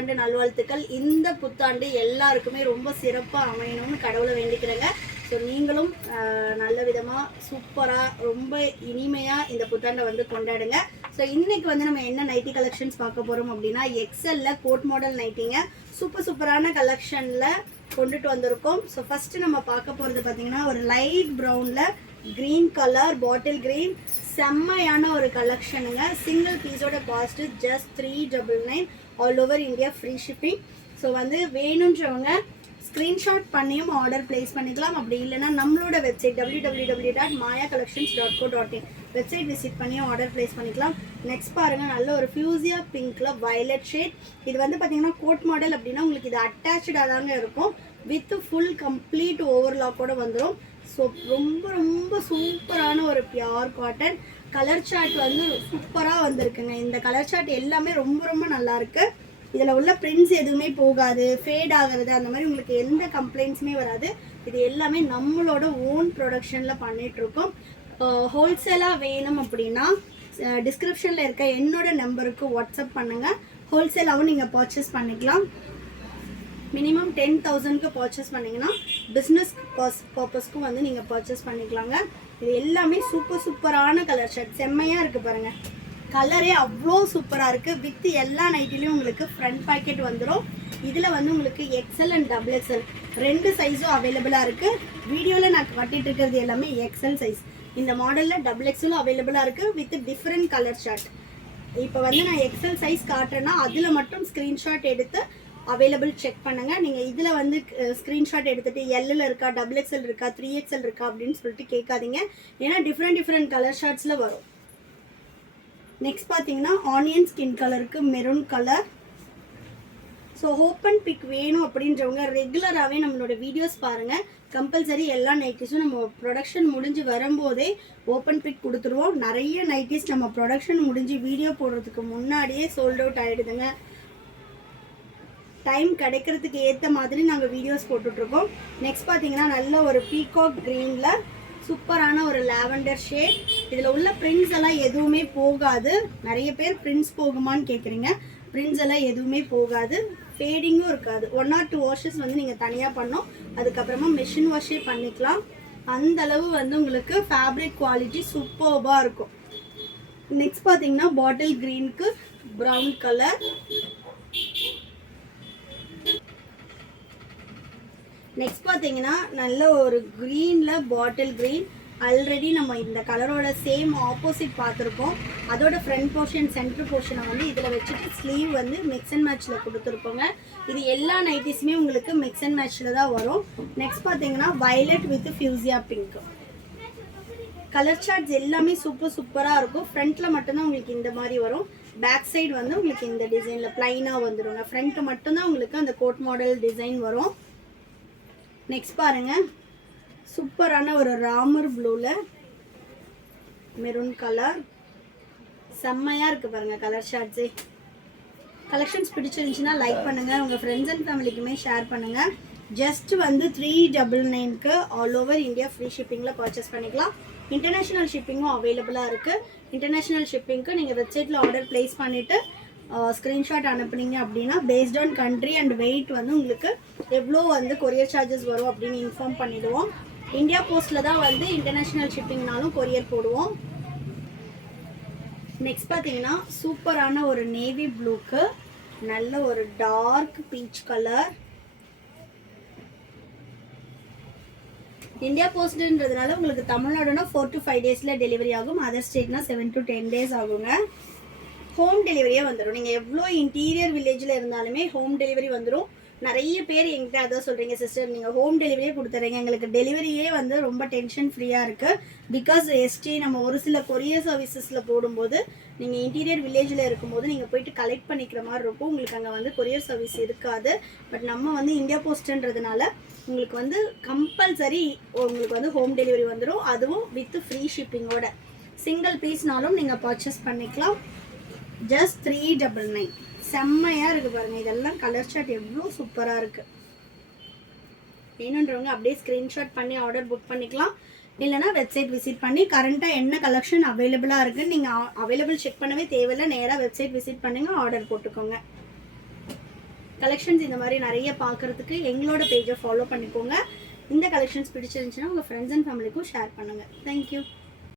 புத்தாண்டு நல்வாழ்த்துக்கள். இந்த புத்தாண்டு எல்லாருக்குமே ரொம்ப சிறப்பாக அமையணும்னு கடவுளை வேண்டிக்கிறேங்க. ஸோ நீங்களும் நல்ல விதமாக சூப்பராக ரொம்ப இனிமையாக இந்த புத்தாண்டை வந்து கொண்டாடுங்க. ஸோ இன்றைக்கி வந்து நம்ம என்ன நைட்டி கலெக்ஷன்ஸ் பார்க்க போகிறோம் அப்படின்னா, எக்ஸலில் கோட் மாடல் நைட்டிங்க சூப்பரான கலெக்ஷனில் கொண்டுட்டு வந்திருக்கோம். ஸோ ஃபஸ்ட்டு நம்ம பார்க்க போகிறது பார்த்திங்கன்னா ஒரு லைட் ப்ரௌனில் க்ரீன் கலர் பாட்டில் க்ரீன் செம்மையான ஒரு கலெக்ஷனுங்க. சிங்கிள் பீஸோட cost just 399 all over India free shipping. So வந்து வேணுன்றவங்க ஸ்க்ரீன்ஷாட் பண்ணியும் ஆர்டர் ப்ளேஸ் பண்ணிக்கலாம். அப்படி இல்லைனா நம்மளோட வெப்சைட் www.mayacollections.co.in வெப்சைட் விசிட் பண்ணியும் ஆர்டர் ப்ளேஸ் பண்ணிக்கலாம். நெக்ஸ்ட் பாருங்கள், நல்ல ஒரு ஃபியூசியா பிங்க்கில் வயலட் ஷேட். இது வந்து பார்த்திங்கன்னா கோட் மாடல் அப்படின்னா உங்களுக்கு இது அட்டாச்சாக தாங்க இருக்கும். வித் ஃபுல் கம்ப்ளீட் ஓவர்லாக்கோடு வந்துடும். ஸோ ரொம்ப சூப்பரான ஒரு பியூர் காட்டன் கலர் சார்ட் வந்து சூப்பராக வந்திருக்குங்க. இந்த கலர் சார்ட் எல்லாமே ரொம்ப நல்லாயிருக்கு. இதில் உள்ள பிரிண்ட்ஸ் எதுவுமே போகாது, ஃபேட் ஆகிறது அந்த மாதிரி உங்களுக்கு எந்த கம்ப்ளைண்ட்ஸுமே வராது. இது எல்லாமே நம்மளோட ஓன் ப்ரொடக்ஷனில் பண்ணிகிட்ருக்கோம். ஹோல்சேலாக வேணும் அப்படின்னா டிஸ்கிரிப்ஷனில் இருக்க என்னோட நம்பருக்கு வாட்ஸ்அப் பண்ணுங்கள். ஹோல்சேலாகவும் நீங்கள் பர்ச்சேஸ் பண்ணிக்கலாம். மினிமம் 10,000க்கு பர்ச்சேஸ் பண்ணிங்கன்னா பிஸ்னஸ் பர்பஸ்க்கும் வந்து நீங்கள் பர்ச்சேஸ் பண்ணிக்கலாங்க. இது எல்லாமே சூப்பரான கலர் ஷர்ட் செம்மையாக இருக்குது பாருங்கள். கலரே அவ்வளோ சூப்பராக இருக்குது. வித் எல்லா நைட்டிலையும் உங்களுக்கு ஃப்ரண்ட் பாக்கெட் வந்துடும். இதில் வந்து உங்களுக்கு எக்ஸல் அண்ட் XXL ரெண்டு சைஸும் அவைலபிளாக இருக்குது. வீடியோவில் நான் காட்டிகிட்டு இருக்கிறது எல்லாமே எக்ஸல் சைஸ். இந்த மாடலில் XXL அவைலபிளாக இருக்குது வித் டிஃப்ரெண்ட் கலர் ஷர்ட். இப்போ வந்து நான் எக்ஸல் சைஸ் காட்டுறேன்னா அதில் மட்டும் ஸ்க்ரீன்ஷாட் எடுத்து அவைலபிள் செக் பண்ணுங்கள். நீங்கள் இதில் வந்து ஸ்க்ரீன்ஷாட் எடுத்துகிட்டு எல்லில் இருக்கா, XXL இருக்கா, 3XL இருக்கா அப்படின்னு சொல்லிட்டு கேட்காதீங்க. ஏன்னா டிஃப்ரெண்ட் கலர் ஷார்ட்ஸில் வரும். நெக்ஸ்ட் பார்த்தீங்கன்னா ஆனியன் ஸ்கின் கலருக்கு maroon colour. So open pick வேணும் அப்படின்றவங்க ரெகுலராகவே நம்மளோட வீடியோஸ் பாருங்கள். கம்பல்சரி எல்லா நைட்டிஸும் நம்ம ப்ரொடக்ஷன் முடிஞ்சு வரும்போதே ஓப்பன் பிக் கொடுத்துருவோம். நிறைய நைட்டிஸ் நம்ம ப்ரொடக்ஷன் முடிஞ்சு வீடியோ போடுறதுக்கு முன்னாடியே சோல்ட் அவுட் ஆகிடுதுங்க. டைம் கிடைக்கிறதுக்கு ஏற்ற மாதிரி நாங்கள் வீடியோஸ் போட்டுட்ருக்கோம். நெக்ஸ்ட் பார்த்தீங்கன்னா நல்ல ஒரு பீகாக் க்ரீனில் சூப்பரான ஒரு லாவெண்டர் ஷேட். இதில் உள்ள பிரிண்ட்ஸ் எல்லாம் எதுவுமே போகாது. நிறைய பேர் பிரிண்ட்ஸ் போகுமான்னு கேட்குறீங்க. பிரிண்ட்ஸ் எல்லாம் எதுவுமே போகாது, ஃபேடிங்கும் இருக்காது. 1 or 2 வாஷஸ் வந்து நீங்கள் தனியாக பண்ணோம், அதுக்கப்புறமா மிஷின் வாஷே பண்ணிக்கலாம். அந்த அளவு வந்து உங்களுக்கு ஃபேப்ரிக் குவாலிட்டி சூப்பர்பாக இருக்கும். நெக்ஸ்ட் பார்த்தீங்கன்னா பாட்டில் க்ரீனுக்கு ப்ரௌன் கலர். நெக்ஸ்ட் பார்த்தீங்கன்னா நல்ல ஒரு க்ரீனில் பாட்டில் க்ரீன். ஆல்ரெடி நம்ம இந்த கலரோட சேம் ஆப்போசிட் பார்த்துருக்கோம். அதோட ஃப்ரண்ட் போர்ஷன் சென்டர் போர்ஷனை வந்து இதில் வச்சுட்டு ஸ்லீவ் வந்து மிக்ஸ் அண்ட் மேட்ச்சில் கொடுத்துருப்போங்க. இது எல்லா நைட்டிஸுமே உங்களுக்கு மிக்ஸ் அண்ட் மேட்ச்சில் தான் வரும். நெக்ஸ்ட் பார்த்தீங்கன்னா violet with fuchsia pink. Colour charts எல்லாமே சூப்பராக இருக்கும். ஃப்ரண்ட்டில் மட்டும்தான் உங்களுக்கு இந்த மாதிரி வரும். பேக் சைடு வந்து உங்களுக்கு இந்த டிசைனில் ப்ளைனாக வந்துடுங்க. ஃப்ரண்ட்டு மட்டும்தான் உங்களுக்கு அந்த கோட் மாடல் டிசைன் வரும். நெக்ஸ்ட் பாருங்கள், சூப்பரான ஒரு ராமர் ப்ளூவில் மெரூன் கலர் செம்மையாக இருக்குது பாருங்கள் கலர் ஷார்ட்ஸே. கலெக்ஷன்ஸ் பிடிச்சிருந்துச்சுன்னா லைக் பண்ணுங்கள், உங்கள் ஃப்ரெண்ட்ஸ் அண்ட் ஃபேமிலிக்குமே ஷேர் பண்ணுங்கள். ஜஸ்ட் வந்து 399க்கு ஆல் ஓவர் இந்தியா ஃப்ரீ ஷிப்பிங்கில் பர்ச்சேஸ் பண்ணிக்கலாம். இன்டர்நேஷ்னல் ஷிப்பிங்கும் அவைலபிளாக இருக்குது. இன்டர்நேஷ்னல் ஷிப்பிங்க்கு நீங்கள் வெப்சைட்டில் ஆர்டர் ப்ளேஸ் பண்ணிவிட்டு ஸ்க்ரீன்ஷாட் அனுப்புனீங்க அப்படின்னா based on country and weight வந்து உங்களுக்கு எவ்வளோ வந்து கொரியர் சார்ஜஸ் வரும் அப்படின்னு இன்ஃபார்ம் பண்ணிவிடுவோம். இந்தியா போஸ்ட்டில் தான் வந்து இன்டர்நேஷ்னல் ஷிப்பிங்னாலும் கொரியர் போடுவோம். நெக்ஸ்ட் பார்த்தீங்கன்னா சூப்பரான ஒரு நேவி ப்ளூக்கு நல்ல ஒரு டார்க் பீச் கலர். இந்தியா போஸ்ட்ன்றதுனால உங்களுக்கு தமிழ்நாடுனா 4 to 5 டேஸில் டெலிவரி ஆகும். அதர் ஸ்டேட்னா 7 to 10 days ஆகுங்க. ஹோம் டெலிவரியே வந்துடும். நீங்கள் எவ்வளோ இன்டீரியர் வில்லேஜில் இருந்தாலுமே ஹோம் டெலிவரி வந்துடும். நிறைய பேர் என்கிட்ட அதான் சொல்கிறீங்க, சிஸ்டர் நீங்கள் ஹோம் டெலிவரியே கொடுத்துறீங்க, எங்களுக்கு டெலிவரியே வந்து ரொம்ப டென்ஷன் ஃப்ரீயாக இருக்குது. பிகாஸ் எஸ்டி நம்ம ஒரு சில கொரியர் சர்வீசஸில் போடும்போது நீங்கள் இன்டீரியர் வில்லேஜில் இருக்கும்போது நீங்கள் போயிட்டு கலெக்ட் பண்ணிக்கிற மாதிரி இருக்கும். உங்களுக்கு அங்கே வந்து கொரியர் சர்வீஸ் இருக்காது. பட் நம்ம வந்து இந்தியா போஸ்ட்ன்றதுனால உங்களுக்கு வந்து கம்பல்சரி உங்களுக்கு வந்து ஹோம் டெலிவரி வந்துடும். அதுவும் வித் ஃப்ரீ ஷிப்பிங்கோட. சிங்கிள் பீஸ்னாலும் நீங்கள் பர்ச்சேஸ் பண்ணிக்கலாம். ஜஸ்ட் 399. செம்மையாக இருக்குது பாருங்கள். இதெல்லாம் கலர் சார்ட் எவ்வளோ சூப்பராக இருக்குது. வேணுன்றவங்க அப்படியே ஸ்க்ரீன்ஷாட் பண்ணி ஆர்டர் புக் பண்ணிக்கலாம். இல்லைனா வெப்சைட் விசிட் பண்ணி கரண்ட்டாக என்ன கலெக்ஷன் அவைலபிளாக இருக்குன்னு நீங்கள் அவைலபிள் செக் பண்ணவே தேவையில்லை. நேராக வெப்சைட் விசிட் பண்ணுங்கள், ஆர்டர் போட்டுக்கோங்க. கலெக்ஷன்ஸ் இந்த மாதிரி நிறைய பார்க்குறதுக்கு எங்களோட பேஜை ஃபாலோ பண்ணிக்கோங்க. இந்த கலெக்ஷன்ஸ் பிடிச்சிருந்துச்சுன்னா உங்கள் ஃப்ரெண்ட்ஸ் அண்ட் ஃபேமிலிக்கும் ஷேர் பண்ணுங்கள். தேங்க்யூ.